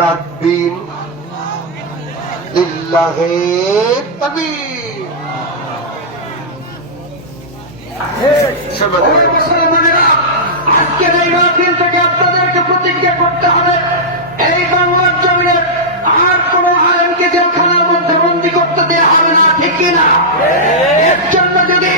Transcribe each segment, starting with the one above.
তাকবীর লিল্লাহি তাকবীর। আজকের এই মাহফিল থেকে আপনাদেরকে প্রতিজ্ঞা করতে হবে, এই বাংলার জমিনে আর কোন আলেমকে জেলখানার মধ্যে বন্দী করতে দেওয়া হবে না, ঠিক কিনা? এর জন্য যদি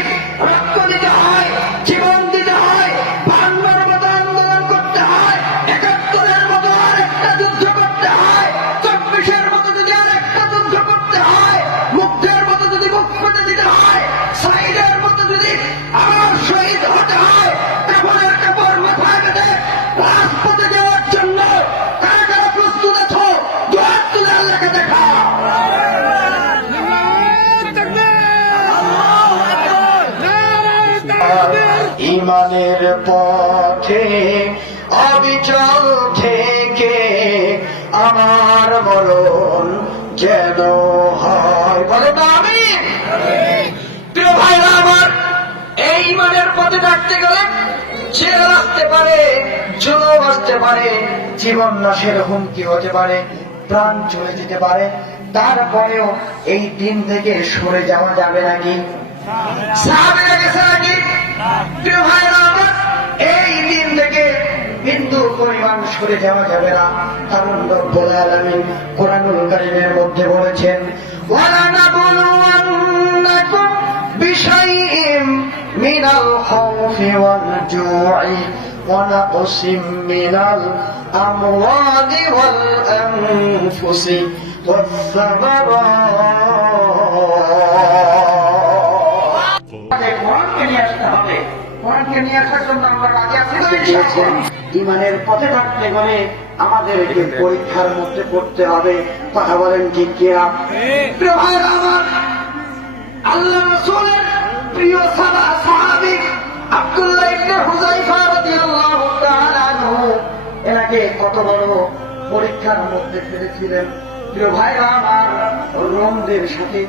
রক্ত দিতে হয়, জীবন দিতে হয়, বাংলার মতো আন্দোলন করতে হয়, ৭১-এর মতো আর একটা যুদ্ধ করতে হয়, ২৪-এর মতো যদি আর একটা যুদ্ধ করতে হয়, মুগ্ধের মতো যদি মুখ পেতে দিতে হয়, সাইদের মতো যদি আমার শহীদ হতে হয়, কাপড়ের কাপড় মাথায় বেঁধে রাজপথে যাওয়ার জন্য কারা কারা প্রস্তুত আছো? দুহাত তুলে আল্লাহকে দেখা। ইমানের পথে অবিচল থেকে আমার মরণ যেন হয়, বলো না আমিন। প্রিয় ভাইরা আমার, এই ইমানের পথে থাকতে গেলে জেল আসতে পারে, জুলুম আসতে পারে, জীবন নাশের হুমকি হতে পারে, প্রাণ চলে যেতে পারে, তারপরেও এই দিন থেকে সরে যাওয়া যাবে নাকি? সাহাবীরা গেছে নাকি? প্রিয় ভাইরা আমার, এই দিন থেকে বিন্দু পরিমাণ সরে যাওয়া যাবে না, কারণ রব্বুল আলামিন কোরআনুল কারীমের মধ্যে বলেছেন, ওয়ালানাবলুওয়ান্নাকুম বিশাইইম মিনাল খাউফি ওয়াল জু'i ওয়া নাকসিম মিনাল আমওয়ালি ওয়াল আনফুসি ওয়াস সামারাত। কোরআনকে নিয়ে আসতে হবে। কোরআনকে নিয়ে আসার জন্য আমরা রাজি আছি তো দিয়েছেন। ইনশাআল্লাহ। ইমানের পথে থাকতে গেলে আমাদেরকে পরীক্ষার মধ্যে পড়তে হবে, কথা বলেন ঠিক কিনা? প্রিয় ভাইরা আমার, আল্লাহ রাসূলের প্রিয় সাহাবী আব্দুল্লাহ ইবনে হুযায়ফা রাদিয়াল্লাহু তাআলা আনহু এনাকে কত বড় পরীক্ষার মধ্যে ফেলেছিলেন। প্রিয় ভাইরা আমার, রোমদের সাথে